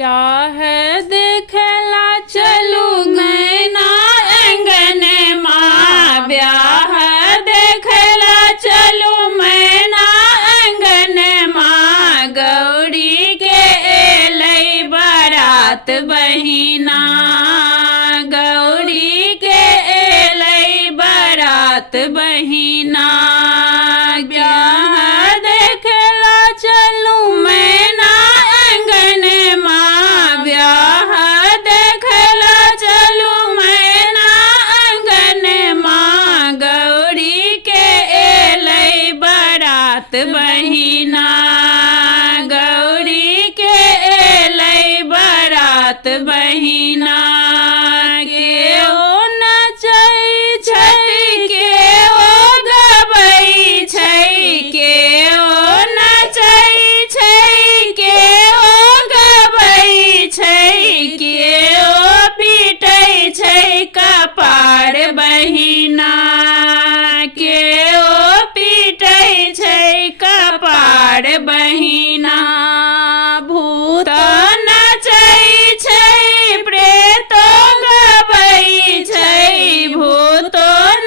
क्या है देखला चलू नैना अंगन माँ ब्याह देखला चलू मैना अंगन माँ गौरी के एलै बारात बहिना गौरी के एलै बारात बहिना ब्याह देखला चलू मैना अंगन माँ ब्याह देखला चलू मैना अंगन माँ गौरी के एलै बारात बहिना गौरी के एलै बारात बहिना के ओ नचै छै के ओ गबै छै के ओ नचै छै के ओ गबै छै के ओ पीटै छै कपार बहिना के ओ पीटै छै कपार बहिना भूत नचै छै प्रेत गबै छै भूत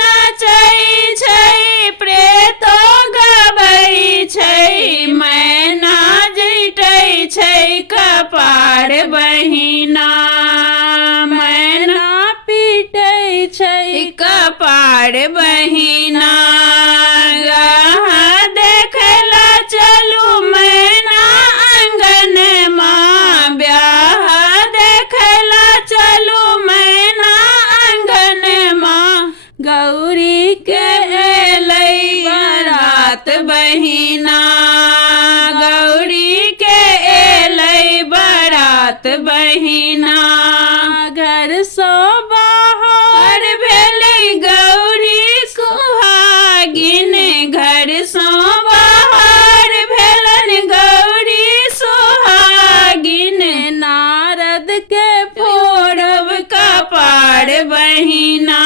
नचै छै प्रेत गबै छै मैना जिटै छै कपार बहिना मैना पीटै छै कपार बहिना देखला चलू मैना अंगन माँ ब्याह देखला चलू मैना अंगन माँ गौरी के एलै बारात बहिना गौरी के एलै बारात बहिना घर सो बाहर भेलै गौरी सुहागिन घर सो बाहर भेलन गौरी सुहागिन नारद के फोड़ब कपार बहिना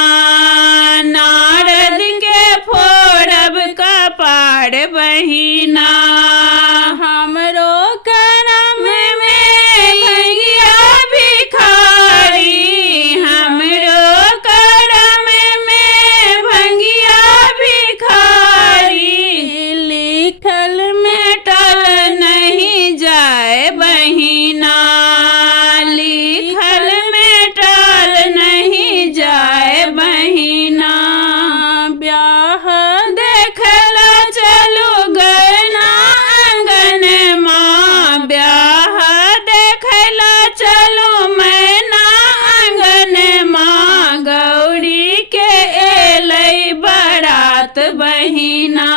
नारद के फोड़ब कपार बहिना हमरो करम में भैया भिखारी हमरो करम में भंगिया भिखारी लिखल मेटल नहीं जाए बहिना लिखल मेटल नहीं जाए बहिना ब्याह देखला चलू गैना अंगन माँ ब्याह देखला चलू मैना अंगन माँ गौरी के एलै बारात बहिना।